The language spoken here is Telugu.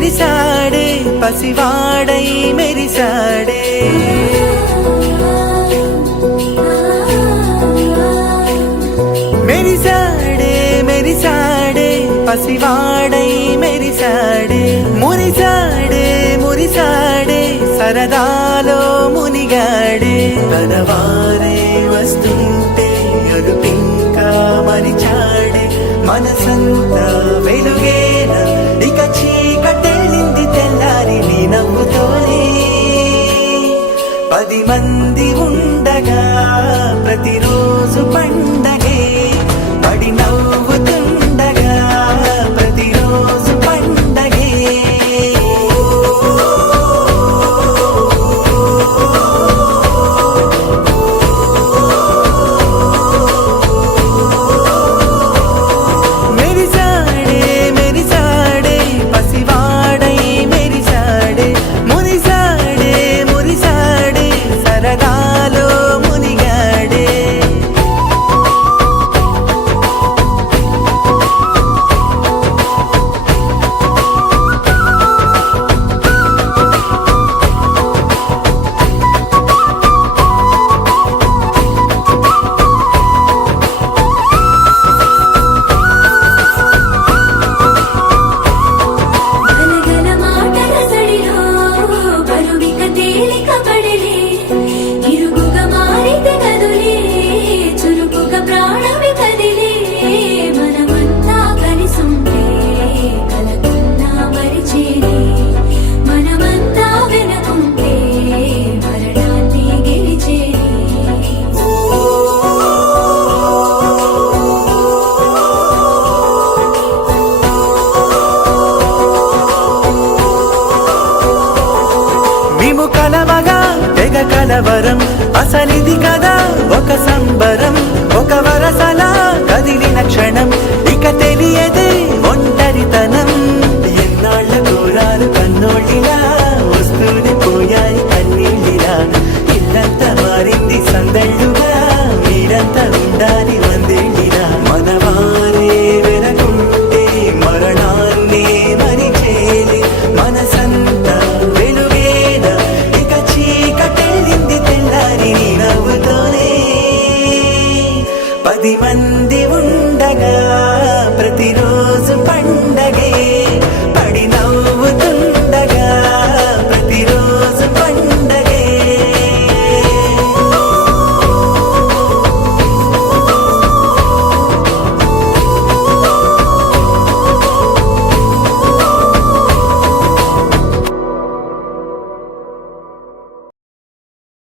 విరిసాడే పసివాడై మెరిసాడే మెరిసాడే మెరిసాడే పసివాడై మెరిసాడే మురిసాడే మురిసాడే సరదాలో మునిగాడే తనవారే వస్తుంటే అదుపింకా మరిచాడే మనసంతా వెలుగేన ఇక చీకటెళ్ళింది తెల్లారి నీ నవ్వుతోనే 10 మంది ఉండగా ప్రతిరోజు పండగే పడి నవ్వుతుండగా ప్రతిరోజు పండగే మెరిసాడే మెరిసాడే పసివాడై మెరిసాడే మురిసాడే మురిసాడే సరదాలో మునిగాడే గలగల మాటల సడిలో బరువిక తేలిక పడలే ఇరుగుగా మారితే కదులే చురుకుగా ప్రాణమి కదిలే మనమంతా కలిసుంటే కలకున్నా మరిచేనే మనమంతా వెనకుంటే మరణాన్ని గెలిచేనే మేము కలవగా తెగ కలవరం అసలిది కదా ఒక సంబరం ఒక వరసలా కదిలిన క్షణం